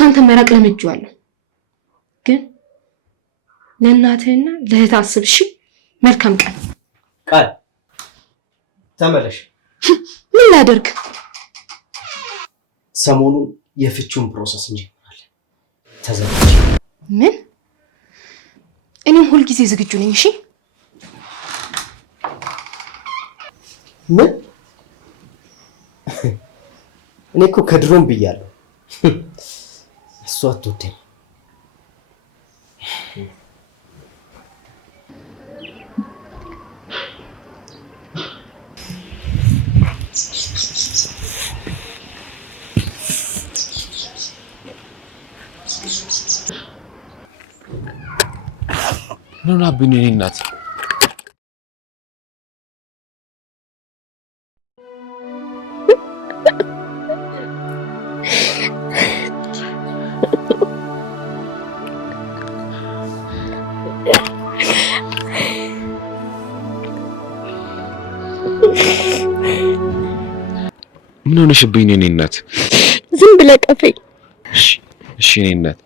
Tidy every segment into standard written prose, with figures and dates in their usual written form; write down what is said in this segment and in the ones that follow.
ካንተ መራቅ ለምጄዋለሁ። ግን ለእናትህና ለእህት አስብ እሺ? መልካም ቀን። ቃል ተመለሽ። ምን ላደርግ? ሰሞኑን የፍቹን ፕሮሰስ እንጀምራለን። ተዘጋጅ። ምን? እኔም ሁልጊዜ ዝግጁ ነኝ። እሺ? ምን? እኔ እኮ ከድሮም ብያለሁ እሷ አትወደኝ። ምን አብኝ እኔ እናት ምን ሆነሽብኝ እኔ እናት? ዝም ብለህ ቀፈኝ። እሺ እኔ እናት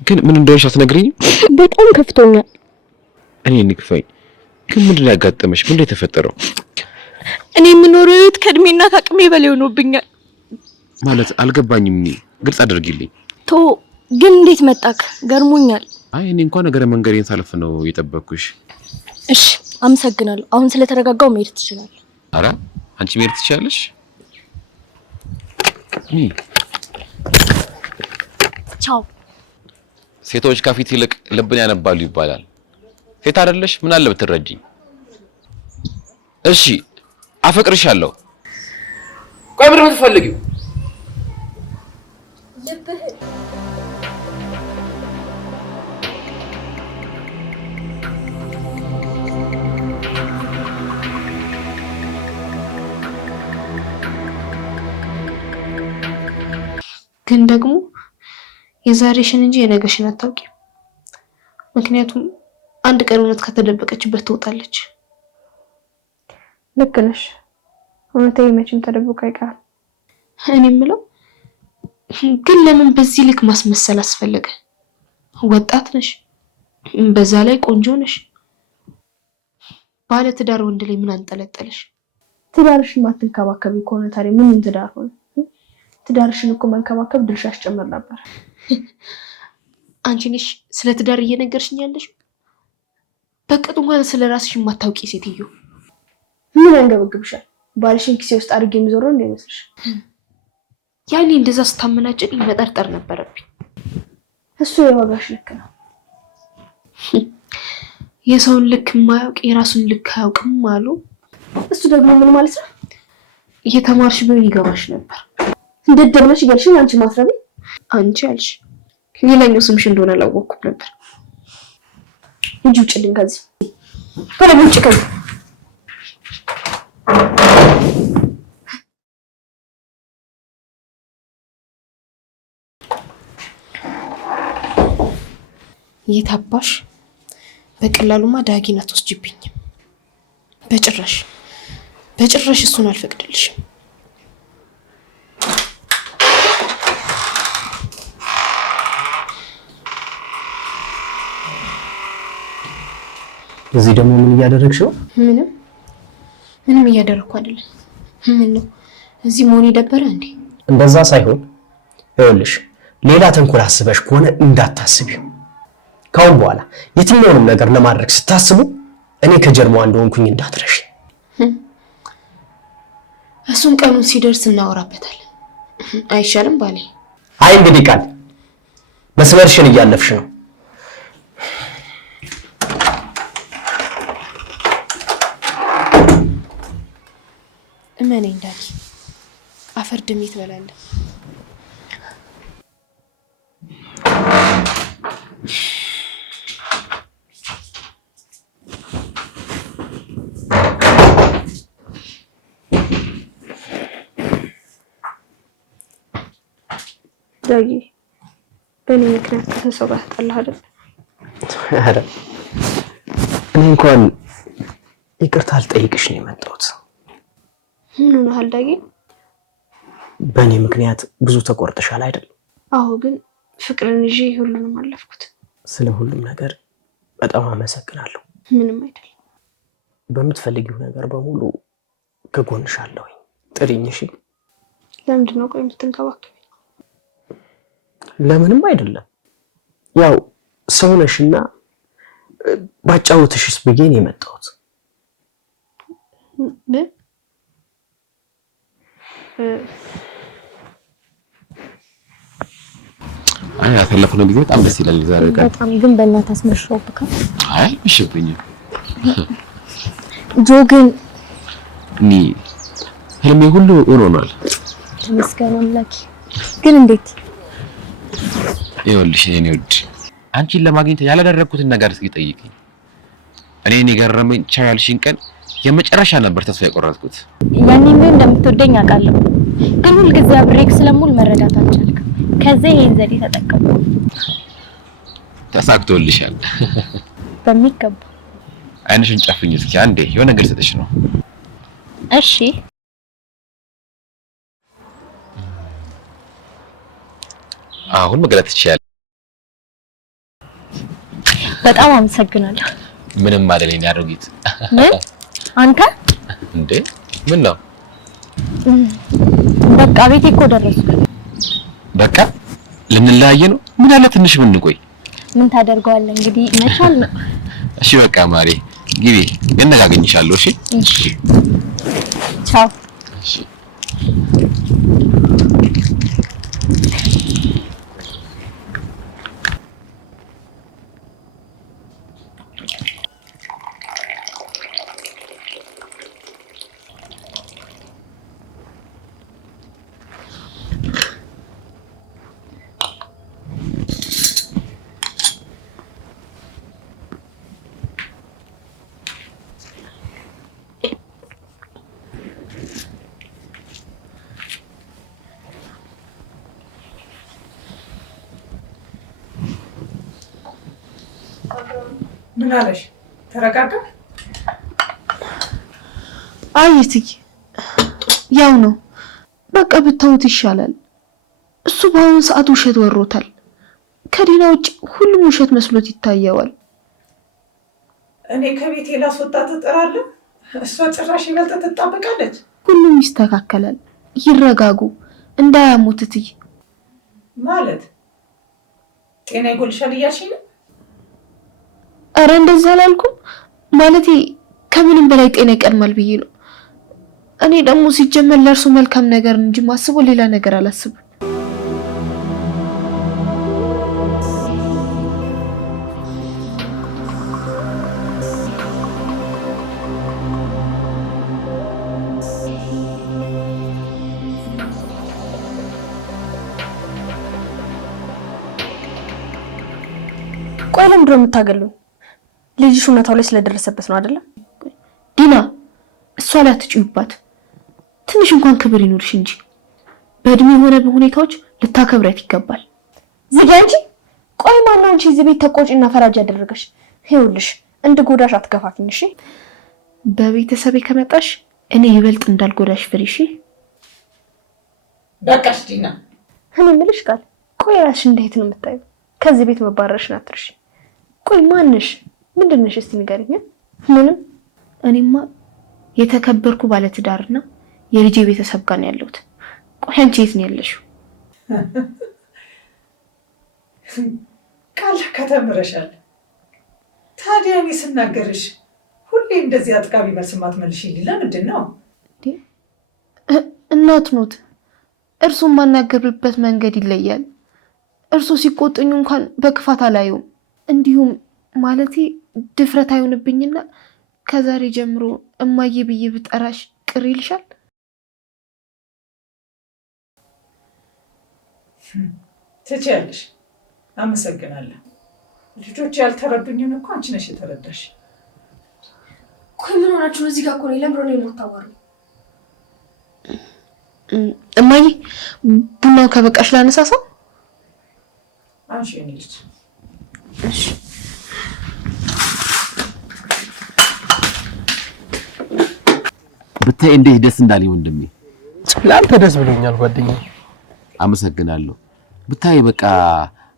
ግን ምን እንደሆነሽ አትነግሪኝም? በጣም ከፍቶኛል። እኔ ንክፈኝ። ግን ምንድነው ያጋጠመሽ? ምንድነው የተፈጠረው? እኔ የምኖረው ህይወት ከእድሜና ከአቅሜ በላይ ሆኖብኛል። ማለት አልገባኝም። ግልጽ አድርጊልኝ። ቶ ግን እንዴት መጣክ? ገርሞኛል። አይ እኔ እንኳን ነገረ መንገሬን ሳልፍ ነው የጠበቅኩሽ። እሺ አመሰግናለሁ። አሁን ስለተረጋጋው መሄድ ትችላለህ። አረ አንቺ መሄድ ትችያለሽ? ቻው። ሴቶች ከፊት ይልቅ ልብን ያነባሉ ይባላል። ሴት አይደለሽ? ምን አለ ብትረጂኝ። እሺ አፈቅርሻለሁ። ቆይ ምንድን ነው የምትፈልጊው? ልብህ ግን ደግሞ የዛሬሽን እንጂ የነገሽን አታውቂም። ምክንያቱም አንድ ቀን እውነት ከተደበቀችበት ትወጣለች። ልክ ነሽ። እውነታዬ መቼም ተደብቆ አይቀርም። እኔ የምለው ግን ለምን በዚህ ልክ ማስመሰል አስፈለገ? ወጣት ነሽ፣ በዛ ላይ ቆንጆ ነሽ። ባለ ትዳር ወንድ ላይ ምን አንጠለጠለሽ? ትዳርሽን ማትንከባከቢ ከሆነ ታዲያ ምን ትዳር ሆነ? ትዳርሽን እኮ መንከባከብ ድርሻሽ ጭምር ነበር። አንቺ ነሽ ስለ ትዳር እየነገርሽኝ ያለሽ? በቅጡ እንኳን ስለ ራስሽ የማታውቂ ሴትዮ። ምን አንገበግብሻል? ባልሽን ኪሴ ውስጥ አድርጌ የሚዞረው እንደሚመስልሽ? ያኔ እንደዛ ስታመናጭቅኝ መጠርጠር ነበረብኝ። እሱ የዋጋሽ ልክ ነው። የሰውን ልክ የማያውቅ የራሱን ልክ አያውቅም አሉ። እሱ ደግሞ ምን ማለት ነው? እየተማርሽ ቢሆን ይገባሽ ነበር። እንደደብነሽ እያልሽኝ አንቺ ማትረቢ። አንቺ አልሽ፣ ሌላኛው ስምሽ እንደሆነ አላወቅኩም ነበር። እንጂ ውጭልኝ ከዚህ ወደ ውጭ ከዚህ። የታባሽ በቀላሉማ ዳጊን አትወስጂብኝም። በጭራሽ እሱን አልፈቅድልሽም። እዚህ ደግሞ ምን እያደረግሽ ነው? ምንም እያደረኩ አይደለም። ምን ነው እዚህ መሆን የደበረ እንዴ? እንደዛ ሳይሆን ይኸውልሽ፣ ሌላ ተንኮል አስበሽ ከሆነ እንዳታስቢው። ካሁን በኋላ የትኛውንም ነገር ለማድረግ ስታስቡ እኔ ከጀርባዋ እንደሆንኩኝ እንዳትረሽ። እሱን ቀኑን ሲደርስ እናወራበታለን። አይሻልም ባሌ? አይ እንግዲህ ቃል መስመርሽን እያለፍሽ ነው። እመኔ ዳጊ፣ አፈር ድሜ ትበላለህ። ዳጊ፣ በእኔ ምክንያት ከሰው ጋር ተጣላህ አይደል? ኧረ እኔ እንኳን ይቅርታ አልጠይቅሽ ነው የመጣሁት። ምን ሆነሃል ዳጊ? በእኔ ምክንያት ብዙ ተቆርጠሻል አይደል? አዎ፣ ግን ፍቅርን ይዤ ሁሉንም አለፍኩት። ስለ ሁሉም ነገር በጣም አመሰግናለሁ። ምንም አይደል። በምትፈልጊው ነገር በሙሉ ከጎንሽ አለሁኝ። ጥሪኝ እሺ? ለምንድን ነው ቆይ የምትንከባከበኝ? ለምንም አይደለም። ያው ሰው ነሽና ባጫውትሽስ ብዬ ነው የመጣሁት። አይ ያሳለፍነው ጊዜ በጣም ደስ ይላል። ዛሬ ቀን በጣም ግን በእናትህ አስመሽሮብካ። አይ እሺብኝ ጆ ግን እኔ ህልሜ ሁሉ ሆኗል። ተመስገን አምላኬ። ግን እንዴት? ይኸውልሽ እኔ ወድ አንቺን ለማግኘት ያላደረኩትን ነገር እስኪ ጠይቂኝ። እኔ ገረመኝ ቻው ያልሽኝ ቀን የመጨረሻ ነበር ተስፋ የቆረጥኩት። ያኔም ቢሆን እንደምትወደኝ አውቃለሁ፣ ግን ሁልጊዜ አብሬክ ስለሙል መረዳት አልቻልክም። ከዚህ ይሄን ዘዴ ተጠቀምኩ። ተሳክቶልሻል። በሚገባ አይንሽን ጨፍኝ እስኪ አንዴ የሆነ ነገር ልሰጥሽ ነው። እሺ አሁን መግለጥ ትችያለሽ። በጣም አመሰግናለሁ። ምንም አይደለም ያሮጊት። ምን አንተ እንዴ ምን ነው? በቃ ቤቴ እኮ ደረስኩ። በቃ ልንለያየ ነው? ምን አለ ትንሽ ብንቆይ? ምን ታደርገዋለህ እንግዲህ መቻል ነው። እሺ በቃ ማሬ ግቢ፣ እናገኝሻለሁ። እሺ እሺ ቻው። እሺ ምን አለሽ? ተረጋጋ። አየትዬ ያው ነው በቃ ብታውት ይሻላል። እሱ በአሁኑ ሰዓት ውሸት ወሮታል። ከዲና ውጭ ሁሉም ውሸት መስሎት ይታየዋል። እኔ ከቤቴ ላስወጣት እጥራለሁ፣ እሷ ጭራሽ ይበልጥ ትጣበቃለች። ሁሉም ይስተካከላል። ይረጋጉ፣ እንዳያሙት እትዬ። ማለት ጤና ይጎልሻል እያልሽኝ ነው? አረ እንደዛ አላልኩም። ማለቴ ከምንም በላይ ጤና ይቀድማል ብዬ ነው። እኔ ደግሞ ሲጀመር ለእርሱ መልካም ነገር እንጂ ማስበው ሌላ ነገር አላስብም። ቆይ ለምንድን ነው የምታገሉኝ? ልጅሽ እውነታው ላይ ስለደረሰበት ነው አይደለም? ዲና እሷ ላይ አትጩይባት። ትንሽ እንኳን ክብር ይኖርሽ እንጂ በእድሜ ሆነ በሁኔታዎች ልታከብረት ይገባል። ዝጊ አንቺ። ቆይ ማነው አንቺ እዚህ ቤት ተቆጪና ፈራጅ ያደረገሽ? ይኸውልሽ እንድጎዳሽ አትገፋፊኝ እሺ? በቤተሰቤ ከመጣሽ እኔ ይበልጥ እንዳልጎዳሽ ፍሪ እሺ? በቃሽ ዲና። እኔ የምልሽ ቃል ቆይ ራስሽ እንዴት ነው የምታየው? ከዚህ ቤት መባረርሽን አትርሺ። ቆይ ማንሽ? ምንድነሽ እስቲ ንገሪኝ። ምንም። እኔማ የተከበርኩ ባለትዳርና የልጄ ቤተሰብ ጋር ነው ያለሁት። ቆይ አንቺ የት ነው ያለሽው? ቃል ከተምረሻል። ታዲያ እኔ ስናገርሽ ሁሌ እንደዚህ አጥቃቢ መልስ ማትመልሽልኝ ለምንድን ነው? እናት ኖት። እርሱን ማናገርበት መንገድ ይለያል። እርሱ ሲቆጥኙ እንኳን በክፋት አላየውም። እንዲሁም ማለቴ ድፍረት አይሆንብኝና ከዛሬ ጀምሮ እማዬ ብዬ ብጠራሽ ቅር ይልሻል? ትችያለሽ። አመሰግናለሁ። ልጆች ያልተረዱኝን እኮ አንቺ ነሽ የተረዳሽ። ቆይ ምን ሆናችሁ ነው? እዚህ ጋር እኮ ነው። ለምሮ ነው የምታወሩ? እማዬ ቡናው ከበቃሽ ላነሳሳው? አንቺ የኔ ልጅ። እሺ ብታይ እንዴት ደስ እንዳለኝ ወንድሜ። ለአንተ ደስ ብሎኛል ጓደኛዬ። አመሰግናለሁ። ብታይ በቃ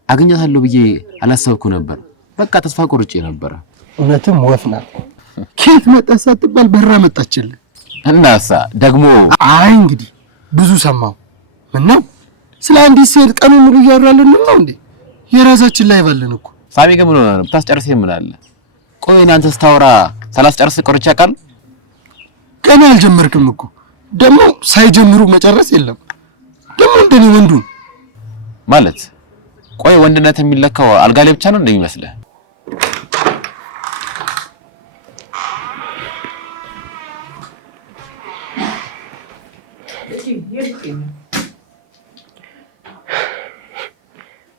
አገኛታለሁ ብዬ አላሰብኩ ነበር። በቃ ተስፋ ቆርጬ ነበረ። እውነትም ወፍ ናት። ከየት መጣ ሳትባል በራ መጣችልህ። እናሳ ደግሞ አይ እንግዲህ ብዙ ሰማሁ። ምነው ስለ አንዲት ሴት ቀኑ ሙሉ እያወራልን ነው እንዴ? የራሳችን ላይ ባለን እኮ። ሳሚ ግን ምን ሆነ ነው ብታስጨርሰኝ? ምን አለ? ቆይ እናንተ ስታወራ ሳላስጨርስ ቆርጬ አውቃለሁ? ገና አልጀመርክም እኮ። ደግሞ ሳይጀምሩ መጨረስ የለም። ደግሞ እንደኔ ወንዱ ማለት ቆይ ወንድነት የሚለካው አልጋ ላይ ብቻ ነው እንደሚመስልህ?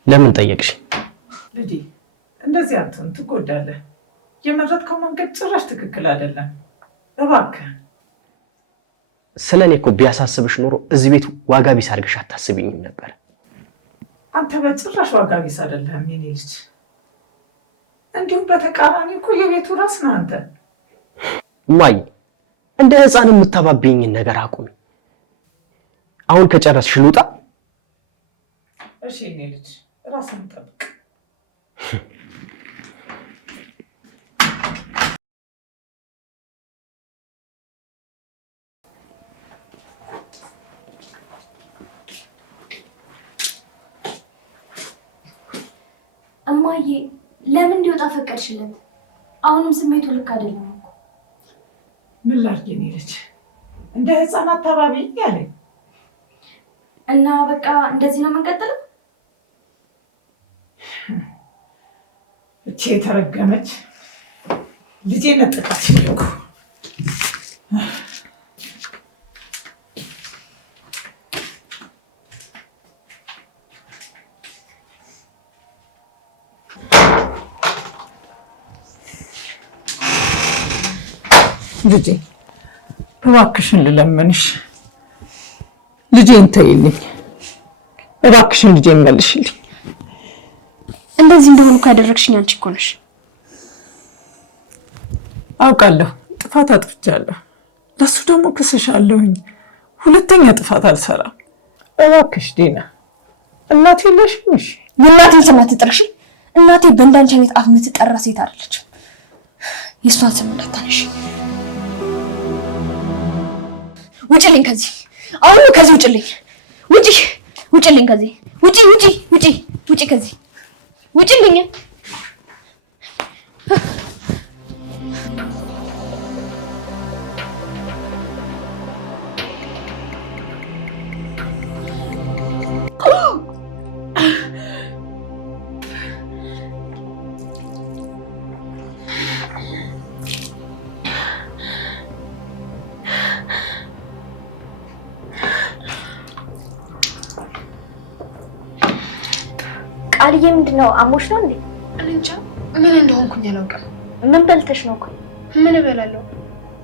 ለምን ጠየቅሽ? ልጄ እንደዚህ አትሁን፣ ትጎዳለህ። የመረጥከው መንገድ ጭራሽ ትክክል አይደለም። እባክህ ስለኔ እኮ ቢያሳስብሽ ኖሮ እዚህ ቤት ዋጋ ቢስ አድርግሽ አታስቢኝም ነበር። አንተ በጭራሽ ዋጋ ቢስ አይደለህም የኔ ልጅ። እንዲሁም በተቃራኒ እኮ የቤቱ ራስ ነህ አንተ። እማዬ እንደ ሕፃን የምታባብኝን ነገር አቁሚ። አሁን ከጨረስሽ ልውጣ? እሺ የኔ ልጅ ራስህን ጠብቅ። እማዬ ለምን እንዲወጣ ፈቀድሽለት? አሁንም ስሜቱ ልክ አይደለም እኮ። ምን ላድርግ የኔ ልጅ፣ እንደ ሕፃን አታባቢ ያለኝ እና በቃ እንደዚህ ነው የምንቀጥለው? እቺ የተረገመች ልጄ ነጠቃች እኮ። ልጄ እባክሽን ልለምንሽ፣ ልጄን ተይልኝ እባክሽን፣ ልጄን መልሽልኝ። እንደዚህ እንደሆነ እኮ ያደረግሽኝ አንቺ እኮ ነሽ። አውቃለሁ ጥፋት አጥፍቻለሁ። ለሱ ደግሞ ክስሻለሁኝ። ሁለተኛ ጥፋት አልሰራም። እባክሽ ዲና፣ እናቴ የለሽም? እሺ የእናቴን ስም አትጥረሽ። እናቴ በእንዳንቺ አይነት አፍ የምትጠራ ሴት አይደለች። የእሷን ስም እንዳታነሽ። ውጭልኝ ከዚህ! አሁን ከዚህ ውጭልኝ! ውጪ! ውጭልኝ ከዚህ! ውጪ! ውጪ! ውጪ! ውጪ ከዚህ! ውጭልኝ! ቃልዬ ምንድነው? አሞሽ ነው እንዴ? እንጃ ምን እንደሆንኩኝ አላውቅም። ምን በልተሽ ነው? ምን እበላለሁ?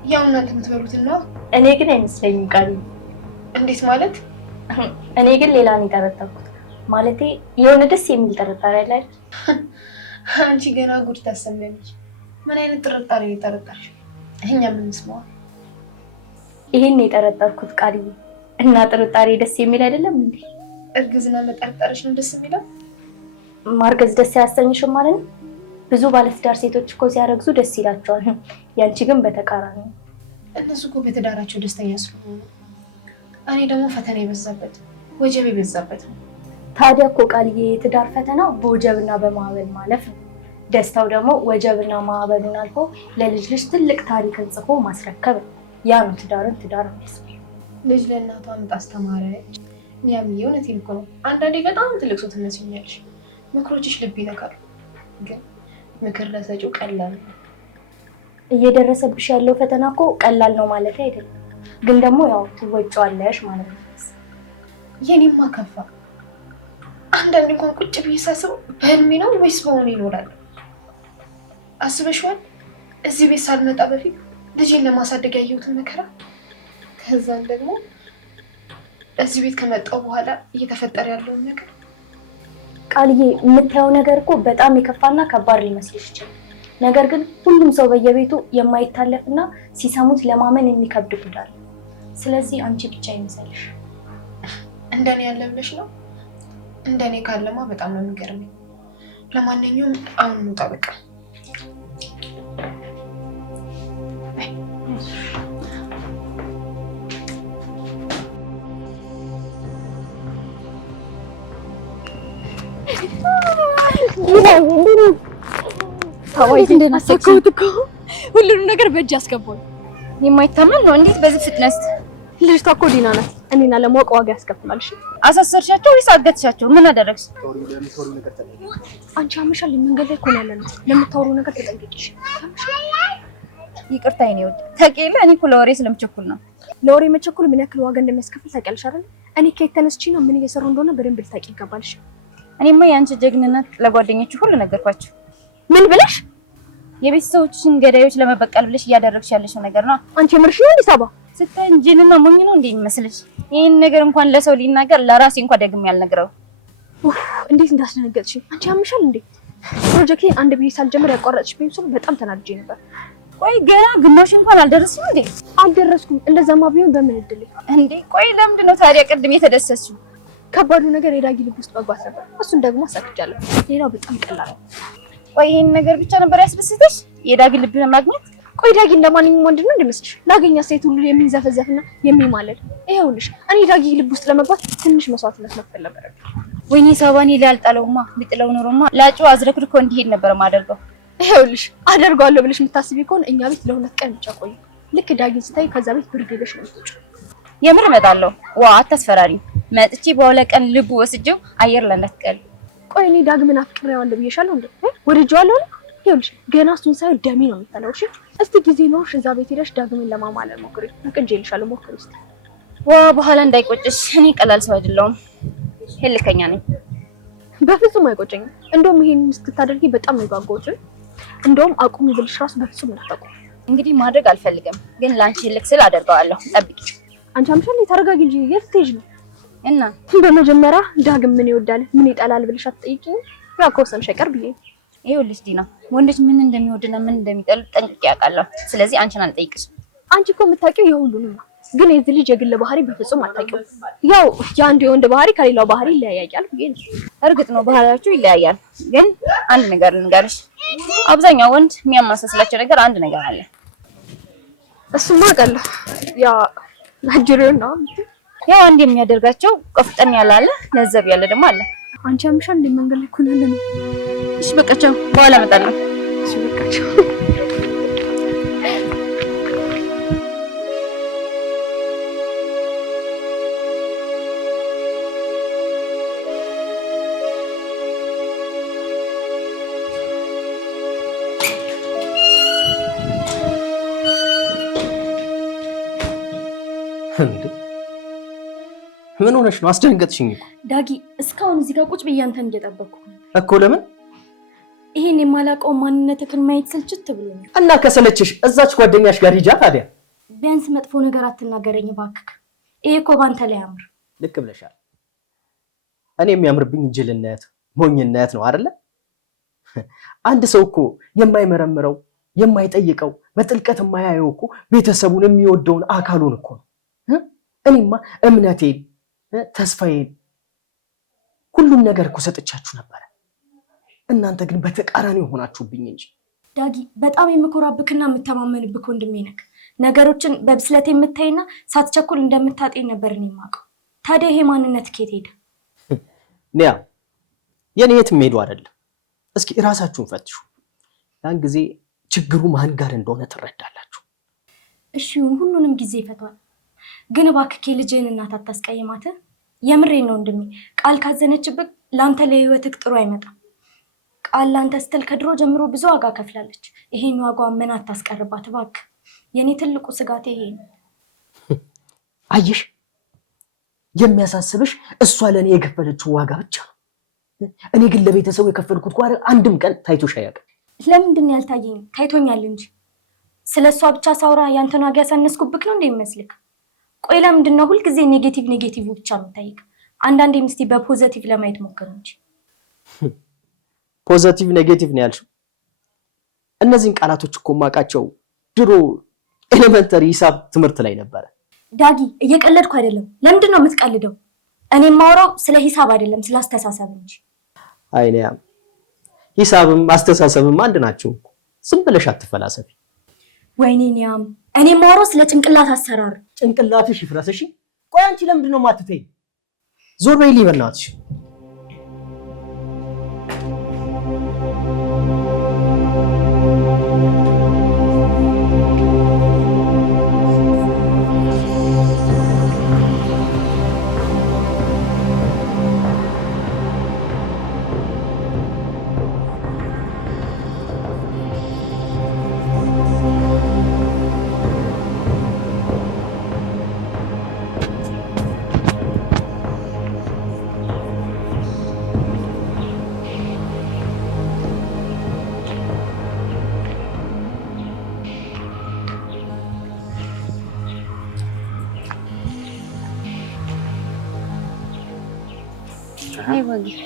ያው እናንተ የምትበሉትን ነው። እኔ ግን አይመስለኝም ቃልዬ። እንዴት ማለት? እኔ ግን ሌላ ነው የጠረጠርኩት። ማለቴ የሆነ ደስ የሚል ጥርጣሬ አለ አይደል? አንቺ ገና ጉድ ታሰሚያለሽ። ምን አይነት ጥርጣሬ ነው የጠረጠርሽ? እኛ ምን እንስማው? ይሄን ነው የጠረጠርኩት ቃልዬ። እና ጥርጣሬ ደስ የሚል አይደለም እንዴ? እርግዝና መጠርጠርሽ ነው ደስ የሚለው? ማርገዝ ደስ ያሰኝሽም ማለት ነው? ብዙ ባለትዳር ሴቶች እኮ ሲያረግዙ ደስ ይላቸዋል። ያንቺ ግን በተቃራኒ ነው። እነሱ እኮ በትዳራቸው ደስተኛ ስለሆኑ፣ እኔ ደግሞ ፈተና የበዛበት ወጀብ የበዛበት ነው። ታዲያ እኮ ቃልዬ የትዳር ፈተናው በወጀብና በማዕበል ማለፍ ነው። ደስታው ደግሞ ወጀብና ማዕበሉን አልፎ ለልጅ ልጅ ትልቅ ታሪክን ጽፎ ማስረከብ ነው። ያ ነው ትዳርን ትዳር የሚያስብል። ልጅ ለእናቷ ምጥ አስተማረች። ሚያምዬ እውነቴን እኮ ነው። አንዳንዴ በጣም ትልቅ ሰው ትመስኛለሽ። ምክሮችሽ ልብ ይነካሉ፣ ግን ምክር ለሰጪው ቀላል ነው። እየደረሰብሽ ያለው ፈተና እኮ ቀላል ነው ማለት አይደለም፣ ግን ደግሞ ያው ትወጪዋለሽ ማለት ነው። የኔማ ከፋ። አንዳንድ እንኳን ቁጭ ብዬ ሳስበው በህልሜ ነው ወይስ በሆነ ይኖራል? አስበሽዋል? እዚህ ቤት ሳልመጣ በፊት ልጄን ለማሳደግ ያየሁትን መከራ፣ ከዛም ደግሞ እዚህ ቤት ከመጣሁ በኋላ እየተፈጠረ ያለውን ነገር። ቃልዬ የምታየው ነገር እኮ በጣም የከፋና ከባድ ሊመስልሽ ይችላል። ነገር ግን ሁሉም ሰው በየቤቱ የማይታለፍና ሲሰሙት ለማመን የሚከብድ ጉዳይ ነው። ስለዚህ አንቺ ብቻ ይመስልሽ። እንደኔ ያለ ብለሽ ነው? እንደኔ ካለማ በጣም ነው የሚገርመኝ። ለማንኛውም አሁን እንውጣ በቃ። ሁሉንም ነገር በእጅ አስገባው። የማይታመን ነው። እንዴት በዚህ ፍጥነት? ልጅቷ እኮ ዲና ናት። እኔና ለማወቅ ዋጋ ያስከፍላል። እሺ አሳሰርሻቸው ወይስ አገትሻቸው? ምን አደረግሽ? አንቺ አመሻል። መንገድ ላይ እኮ ነው ያለነው። ለምታወሩ ነገር ተጠንቀቂሽ። ይቅርታ የኔ ውድ ተቀየለ። እኔ እኮ ለወሬ ስለምቸኩል ነው። ለወሬ መቸኩል ምን ያክል ዋጋ እንደሚያስከፍል ታውቂያለሽ አይደል? እኔ ከየት ተነስቼ ነው ምን እየሰራሁ እንደሆነ በደንብ ልታውቂ ይገባልሽ። እኔማ የአንቺ ጀግንነት ለጓደኞቹ ሁሉ ነገርኳቸው። ምን ብለሽ? የቤተሰቦችሽን ገዳዮች ለመበቀል ብለሽ እያደረግሽ ያለሽው ነገር ነው። አንቺ ምርሽ ነው እንዲሳባ ስታይ እንጂንና ሞኝ ነው እንዴ የሚመስልሽ? ይሄን ነገር እንኳን ለሰው ሊናገር ለራሴ እንኳን ደግሜ ያልነግረው። እንዴት እንዳስደነገጥሽ! አንቺ ያምሻል እንዴ? ፕሮጀክቴን አንድ ብዬ ሳልጀምር ያቋረጥሽብኝ ሰው በጣም ተናድጄ ነበር። ቆይ ገና ግማሽ እንኳን አልደረስኩም እንዴ? አልደረስኩም። እንደዛማ ቢሆን በምን እድል እንዴ? ቆይ ለምንድን ነው ታዲያ ቅድም የተደሰስሽው? ከባዱ ነገር የዳጊ ልብ ውስጥ መግባት ነበር። እሱን ደግሞ አሳክቻለሁ። ሌላው በጣም ቀላል ነው። ቆይ ይሄን ነገር ብቻ ነበር ያስበስተሽ? የዳጊ ልብ ማግኘት? ቆይ ዳጊ እንደማንኛውም ወንድ ነው እንደመስልሽ? ላገኛ ሴት ሁሉ የሚንዘፈዘፍና የሚማለል። ይኸውልሽ እኔ ዳጊ ልብ ውስጥ ለመግባት ትንሽ መስዋዕትነት መክፈል ነበረብኝ። ወይኔ ሳባኒ ላልጣለውማ ቢጥለው ኖሮማ ላጩ አዝረክርኮ እንዲሄድ ነበር ማደርገው። ይኸውልሽ አደርገዋለሁ ብለሽ የምታስቢ ከሆነ እኛ ቤት ለሁለት ቀን ብቻ ቆይ። ልክ ዳጊ ስታይ ከዛ ቤት ብርግልሽ ነው የምትወጪው። የምር እመጣለሁ። ዋ አታስፈራሪኝ። መጥቼ በሁለት ቀን ልቡ ወስጄው አየር ላይ እንዳትቀል። ቆይ እኔ ዳግምን አፍቅሬዋለሁ ብዬሻለሁ እንዴ? ወድጄዋለሁ። ይኸውልሽ ገና እሱን ሳይሆን ደሜ ነው የሚፈለው። እሺ እስቲ ጊዜ ኖርሽ እዛ ቤት ሄደሽ ዳግምን ለማማለል ሞክሪ። አቅጄልሻለሁ፣ ሞክሪ እስቲ። ዋ በኋላ እንዳይቆጭሽ። እኔ ቀላል ሰው አይደለሁም፣ ሄልከኛ ነኝ። በፍጹም አይቆጨኝም። እንደውም ይሄንን እስክታደርጊ በጣም ነው የጓጓሁት። እንደውም አቁሚ ብልሽ ራሱ በፍጹም እንዳታቆም። እንግዲህ ማድረግ አልፈልግም፣ ግን ላንቺ ልክ ስል አደርገዋለሁ። ጠብቂ። አንቺ አምሻል ተረጋጊ እንጂ የት ልትሄጂ ነው? እና በመጀመሪያ ዳግም ምን ይወዳል ምን ይጠላል ብለሽ አትጠይቂኝ? ያው ከወሰንሽ አይቀር ብዬ። ይኸውልሽ ዲና፣ ወንዶች ምን እንደሚወድና ምን እንደሚጠሉ ጠንቅቄ አውቃለሁ። ስለዚህ አንቺን አልጠይቅሽም። አንቺ እኮ የምታውቂው የሁሉንም ነው፣ ግን የዚህ ልጅ የግል ባህሪ በፍጹም አታውቂውም። ያው የአንዱ የወንድ ባህሪ ከሌላው ባህሪ ይለያያል ብዬ ነው። እርግጥ ነው ባህሪያቸው ይለያያል፣ ግን አንድ ነገር ልንገርሽ፣ አብዛኛው ወንድ የሚያማሳስላቸው ነገር አንድ ነገር አለ። እሱማ አውቃለሁ። ያ ናጅሪውን ነው ያው አንድ የሚያደርጋቸው ቆፍጠን ያለ አለ፣ ለዘብ ያለ ደግሞ አለ። አንቺ አምሻል እንደ መንገድ ላይ ኩነለ ነው። እሺ በቃቸው፣ በኋላ እመጣለሁ። እሺ በቃቸው። ምን ሆነሽ ነው? አስደንገጥሽኝ እኮ ዳጊ። እስካሁን እዚህ ጋር ቁጭ ብዬ አንተን እየጠበቅኩ እኮ። ለምን? ይሄን የማላውቀውን ማንነትህን ማየት ስልችት ብሎኛል። እና ከሰለችሽ እዛች ጓደኛሽ ጋር ሂጃ ታዲያ። ቢያንስ መጥፎ ነገር አትናገረኝ እባክህ። ይሄ እኮ ባንተ ላይ ያምር። ልክ ብለሻል። እኔ የሚያምርብኝ ጅልነት፣ ሞኝነት ነው አይደለ? አንድ ሰው እኮ የማይመረምረው የማይጠይቀው በጥልቀት የማያየው እኮ ቤተሰቡን የሚወደውን አካሉን እኮ ነው። እኔማ እምነቴን ተስፋዬን ሁሉም ነገር እኮ ሰጥቻችሁ ነበረ። እናንተ ግን በተቃራኒ ሆናችሁብኝ እንጂ። ዳጊ በጣም የምኮራብክና የምተማመንብክ ወንድሜ ነክ። ነገሮችን በብስለት የምታይና ሳትቸኩል እንደምታጤን ነበር እኔ የማውቀው። ታዲያ ይሄ ማንነት ከየት ሄደ? ኒያ የኔ የትም ሄዱ አይደለም። እስኪ እራሳችሁን ፈትሹ። ያን ጊዜ ችግሩ ማን ጋር እንደሆነ ትረዳላችሁ። እሺ ሁሉንም ጊዜ ይፈቷል። ግን እባክህ ልጅህን እናት አታስቀይማት። የምሬን ነው ወንድሜ። ቃል ካዘነችብህ ለአንተ ለህይወትህ ጥሩ አይመጣም። ቃል ላንተ ስትል ከድሮ ጀምሮ ብዙ ዋጋ ከፍላለች። ይሄን ዋጋዋን ምን አታስቀርባት እባክህ። የኔ ትልቁ ስጋቴ ይሄ ነው። አየሽ፣ የሚያሳስብሽ እሷ ለእኔ የከፈለችው ዋጋ ብቻ ነው። እኔ ግን ለቤተሰቡ የከፈልኩት ዋጋ አንድም ቀን ታይቶሽ አያውቅም። ለምንድን ነው ያልታየኝ? ታይቶኛል እንጂ ስለ እሷ ብቻ ሳውራ ያንተን ዋጋ ያሳነስኩብክ ነው እንደ ይመስልክ? ቆይ ለምንድን ነው ሁልጊዜ ኔጌቲቭ ብቻ የምታይክ? አንዳንዴ ምስቲ በፖዘቲቭ ለማየት ሞክር እንጂ። ፖዘቲቭ ኔጌቲቭ ነው ያልሽው? እነዚህን ቃላቶች እኮ የማውቃቸው ድሮ ኤሌመንተሪ ሂሳብ ትምህርት ላይ ነበረ። ዳጊ እየቀለድኩ አይደለም። ለምንድን ነው የምትቀልደው? እኔ የማወራው ስለ ሂሳብ አይደለም ስለ አስተሳሰብ እንጂ። አይኔያ ሂሳብም አስተሳሰብም አንድ ናቸው። ዝም ብለሽ አትፈላሰፊ። ወይኔ ኒያም እኔ የማወራው ስለ ጭንቅላት አሰራር። ጭንቅላትሽ ይፍረስ እሺ። ቆይ አንቺ ለምንድን ነው የማትተይ? ዞር በይልኝ በእናትሽ።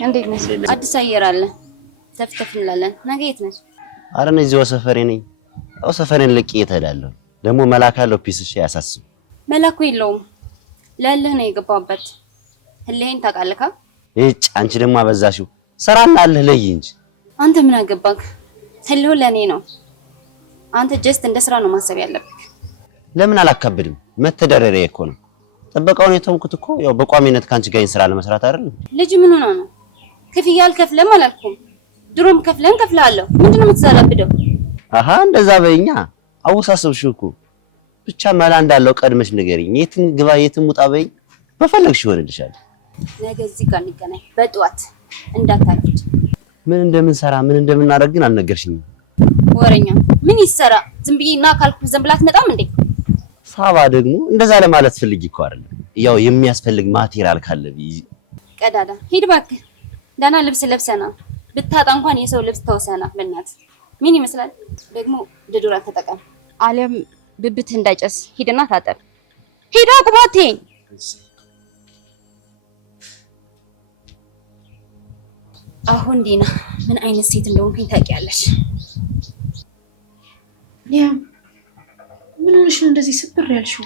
እንዴት ነሽ? አዲስ አየር አለ። ተፍተፍ እንላለን። ነገ የት ነሽ? ኧረ እኔ እዚያው ሰፈሬ ነኝ። ያው ሰፈሬን ለቄ እሄዳለሁ። ደግሞ መላክ አለው ፒስሽ ያሳስብ። መላኩ የለውም ለልህ ነው የገባበት። ህሌን ታውቃለህ? እጭ አንቺ ደግሞ አበዛሽው። ሰራና አለህ ለይ እንጂ አንተ ምን አገባክ? ህልው ለኔ ነው። አንተ ጀስት እንደ ስራ ነው ማሰብ ያለብህ። ለምን አላካብድም? መተዳደሪያ እኮ ነው። ጥበቃውን የተምኩት እኮ ያው በቋሚነት ካንቺ ጋር ስራ ለመስራት አይደል? ልጅ ምን ሆነ ነው? ክፍያ አልከፍለም አላልኩም? ድሮም ከፍለን ከፍላለሁ። ምንድነው የምትዘላብደው? አሃ እንደዛ በይኛ። አወሳሰብሽው እኮ። ብቻ መላ እንዳለው ቀድመሽ ንገሪኝ። የትን ግባ የትን ሙጣ በይ። በፈለግሽ ይሆንልሻል። ነገ እዚህ ጋር እንገናኝ በጠዋት እንዳታረፍች። ምን እንደምንሰራ ምን እንደምናደርግ ግን አልነገርሽኝም። ወረኛ ምን ይሰራ? ዝም ብዬና ካልኩ ዝም ብላ አትመጣም እንዴ? ሳባ ደግሞ እንደዛ ለማለት ፈልጊ እኮ አይደለም። ያው የሚያስፈልግ ማቴሪያል ካለ ቢይ ቀዳዳ ሂድ እባክህ። ደህና ልብስ ለብሰና ብታጣ እንኳን የሰው ልብስ ተወሰና። በእናትህ ምን ይመስላል ደግሞ? ዶዶራንት ተጠቀም አሊያም ብብት እንዳይጨስ ሂድና ታጠብ። ሂድ አቁማቴ። አሁን ዲና ምን አይነት ሴት እንደሆንኩኝ ታውቂያለሽ። ያ ምን ሆነሽ ነው እንደዚህ ስብር ያልሽው?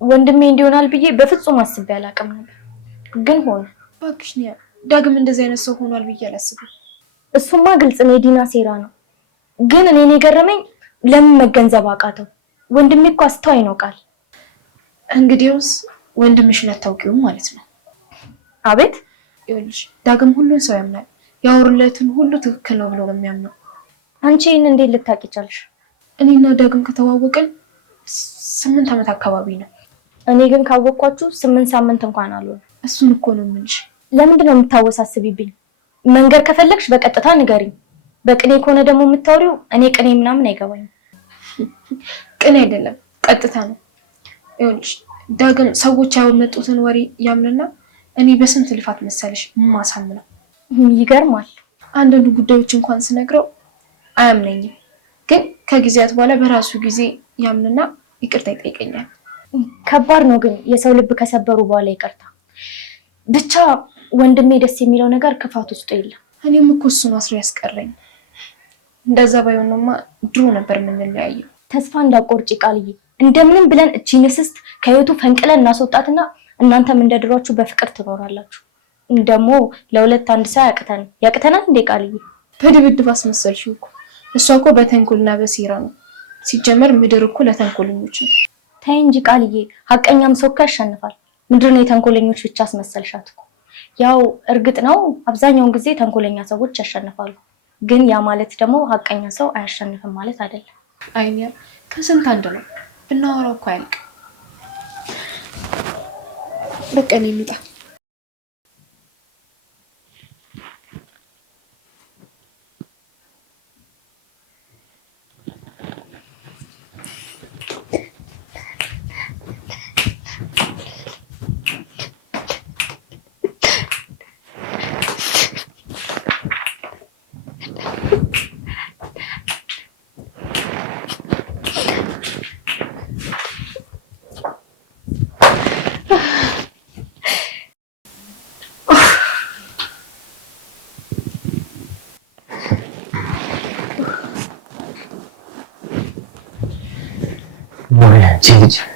ወንድሜ እንዲሆናል ብዬ በፍጹም አስቤ አላውቅም ነበር፣ ግን ሆነ። እባክሽ ኒያ ዳግም እንደዚህ አይነት ሰው ሆኗል ብዬ አላስብም። እሱማ ግልጽ ነው የዲና ሴራ ነው። ግን እኔን የገረመኝ ለምን መገንዘብ አቃተው? ወንድሜ እኮ አስተዋይ ነው ቃል። እንግዲያውስ ወንድምሽን አታውቂውም ማለት ነው። አቤት ይኸውልሽ ዳግም ሁሉን ሰው ያምናል። ያወሩለትን ሁሉ ትክክል ነው ብሎ ነው የሚያምነው። አንቺ ይህን እንዴት ልታውቂ ቻልሽ? እኔና ዳግም ከተዋወቅን 8 ዓመት አካባቢ ነው። እኔ ግን ካወቅኳችሁ 8 ሳምንት እንኳን አልሆነ። እሱን እኮ ነው የምልሽ። ለምንድን ነው የምታወሳስቢብኝ? መንገር ከፈለግሽ በቀጥታ ንገሪኝ። በቅኔ ከሆነ ደግሞ የምታወሪው እኔ ቅኔ ምናምን አይገባኝም። ቅኔ አይደለም ቀጥታ ነው። ይኸውልሽ ዳግም ሰዎች ያወመጡትን ወሬ ያምንና እኔ በስንት ልፋት መሰለሽ ማሳምነው። ይገርማል። አንዳንዱ ጉዳዮች እንኳን ስነግረው አያምነኝም። ግን ከጊዜያት በኋላ በራሱ ጊዜ ያምንና ይቅርታ ይጠይቀኛል። ከባድ ነው ግን የሰው ልብ ከሰበሩ በኋላ ይቅርታ። ብቻ ወንድሜ ደስ የሚለው ነገር ክፋት ውስጡ የለም። እኔም እኮ እሱን አስሮ ያስቀረኝ። እንደዛ ባይሆንማ ድሮ ነበር የምንለያየው። ተስፋ እንዳቆርጪ ቃልዬ። እንደምንም ብለን እቺ ንስስት ከህይወቱ ፈንቅለን እናስወጣትና እናንተም እንደድሯችሁ በፍቅር ትኖራላችሁ። ደግሞ ለሁለት አንድ ሰው ያቅተናል እንዴ ቃልዬ? በድብድብ አስመሰልሽው እኮ። እሷ እኮ በተንኮልና በሴራ ነው። ሲጀመር ምድር እኮ ለተንኮለኞች ነው። ተይ እንጂ ቃልዬ፣ ሀቀኛም ሰው እኮ ያሸንፋል። ምድር ነው የተንኮለኞች ብቻ አስመሰልሻት እኮ። ያው እርግጥ ነው አብዛኛውን ጊዜ ተንኮለኛ ሰዎች ያሸንፋሉ። ግን ያ ማለት ደግሞ ሀቀኛ ሰው አያሸንፍም ማለት አይደለም። አይኒያ ከስንት አንድ ነው ብናወራው እኮ አያልቅም። በቃ እኔ ልውጣ። Ой,